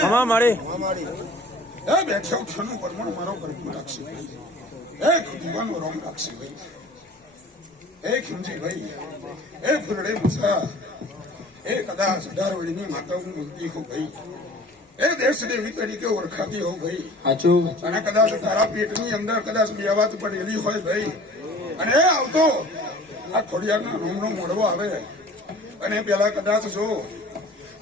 ખમા મારી બેઠો ક્ષણું પરમણ મારો ગર્ભ રાખશે દીવાનો રોમ રાખશે ભાઈ ખીમજી ભાઈ ફૂલડે મુસા કદાચ 18 વડીની માતા હું બોલતી હોઉં ભાઈ દેશ દેવી તરીકે ઓળખાતી હોઉં ભાઈ અને કદાચ તારા પેટની અંદર કદાચ બે વાત પડેલી હોય ભાઈ અને આવતો આ ખોડિયારના નોમનો મોડવો આવે અને પેલા કદાચ જો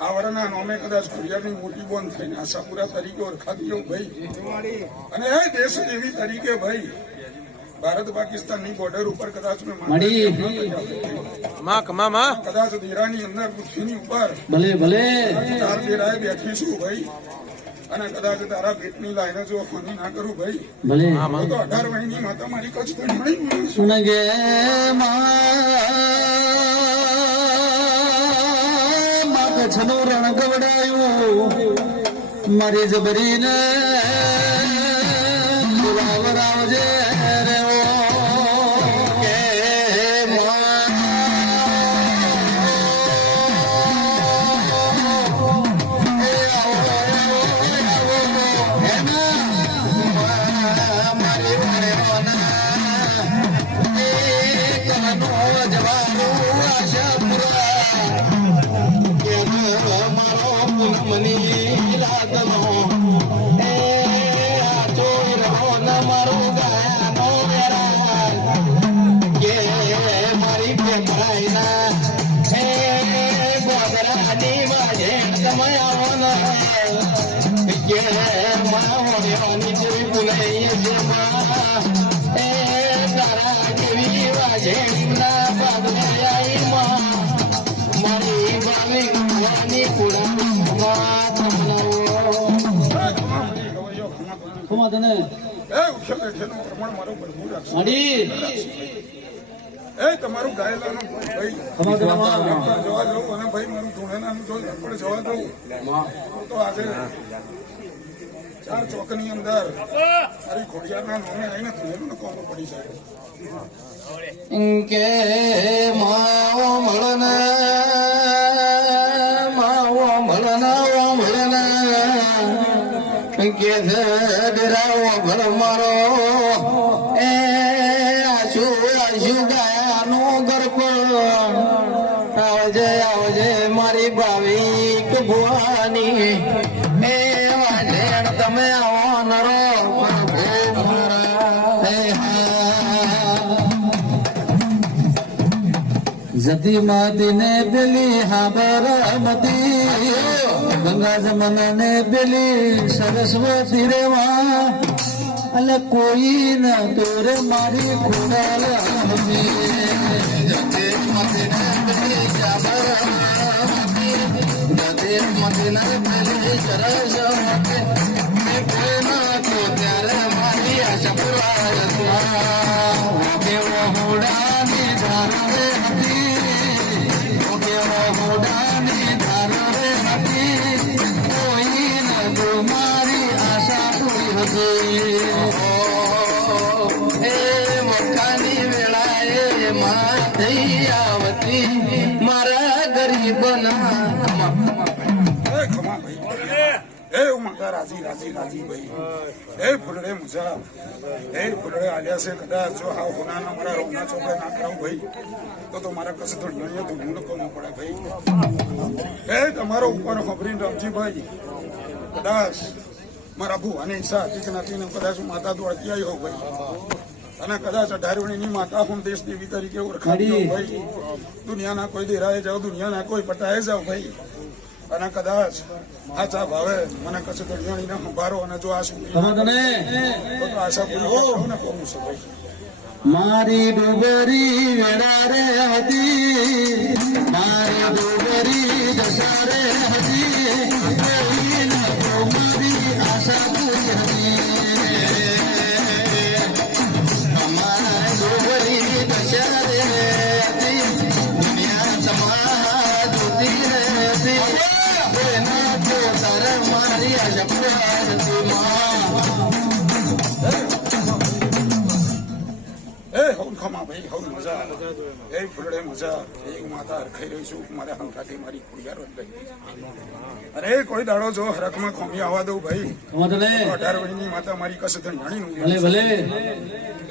આવરણના નોમે કદાચ ખોડિયારની મોટી બોન થઈને આશાપુરા તરીકે ઓળખાતી હોઉં ભાઈ અને દેશ દેવી તરીકે ભાઈ ભારત પાકિસ્તાનની બોર્ડર ઉપર કદાચ કદાચ દેરાની અંદર પૃથ્વીની ઉપર ચાર દેરાએ બેઠી છું ભાઈ અને કદાચ તારા પેટની લાઈને જો ફોની ના કરું ભાઈ તો 18 વણીની માતા મારી કચ્છ છનું રણ ગવડાયું મારી જબરીને બોલાવરાવજે રે તમારું ગાયેલાનું ભાઈ જવા દઉં અને ભાઈ મારું ધોળેનાનું જો પણ જવા દઉં તો આજે 4 ચોકની અંદર મારી ખોડિયારના નોમે આવીને ધોળેનું કોમ પડી જાય કે માવો મળના કે ડરાવો ભર મારો આશુ ગાયાનું ગરપણ આવજે મારી ભાવિક ભુવાની વાજેણ તમે આવો નરો જતી માતી ને પેલી હાબરમતી ગંગા જમના ને પેલી સરસ્વતી રેવા અલે કોઈ ન તોરે મારી ખોડાલ જતી માતી ને પેલી હાબરમતી જતી માતી ને પેલી સરસ્વતી કોઈ ન તો ત્યારે મારી આશા પુરાય કેવો હોડાની ધારે મારી આશા પૂરી હતી મકાની વેળાએ માથી આવતી મારા ગરીબના રાજી ભાઈ ફૂલડે મુજા ફૂલડે આલ્યા છે કદાચ જો હા હોનાના મારા રોમના ચોપડે ના કરાવું ભાઈ તો મારા કશે ધોળીએ ધૂળ કરવું પડે ભાઈ તમારો ઉપર ખબરીને રમજીભાઈ કદાચ મારા ભુવાની ઈચ્છા હતી કે નથી ને કદાચ હું માતા દોડતી આવી હોઉં ભાઈ અને કદાચ 18 વણીની માતા હું દેશ દેવી તરીકે ઓળખાતી હોઉં ભાઈ દુનિયાના કોઈ દેરાએ જાઓ દુનિયાના કોઈ પટાએ જાઓ ભાઈ અને કદાચ આચા ભાવે મને કશે દરિયાણીને સંભારો અને જો આ તો આશા પૂરી ને કરું છું ભાઈ મારી ડુબરી વેડા રે હતી મારી ડુબરી દશા રે હતી મારી આશા પૂરી હતી પંખોમાં ભાઈ હવે મજા એ ફૂલડે મજા એ માતા હરખાઈ રહી છું મારે હંકાથી મારી ખુડિયારો જ ગઈ અરે કોઈ દાડો જો હરખમાં ખોમી આવવા દઉં ભાઈ 18 વર્ષની માતા મારી કસે ધણિયાણીનું ભલે ભલે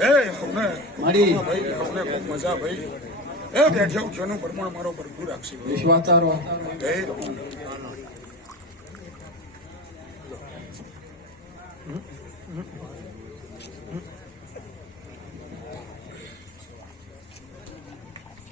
એ હવે મારી ભાઈ હવે ખૂબ મજા ભાઈ એ બેઠે ઉઠ્યોનું પ્રમાણ મારો ભરપૂર રાખશે વિશ્વાસારો એ રમણ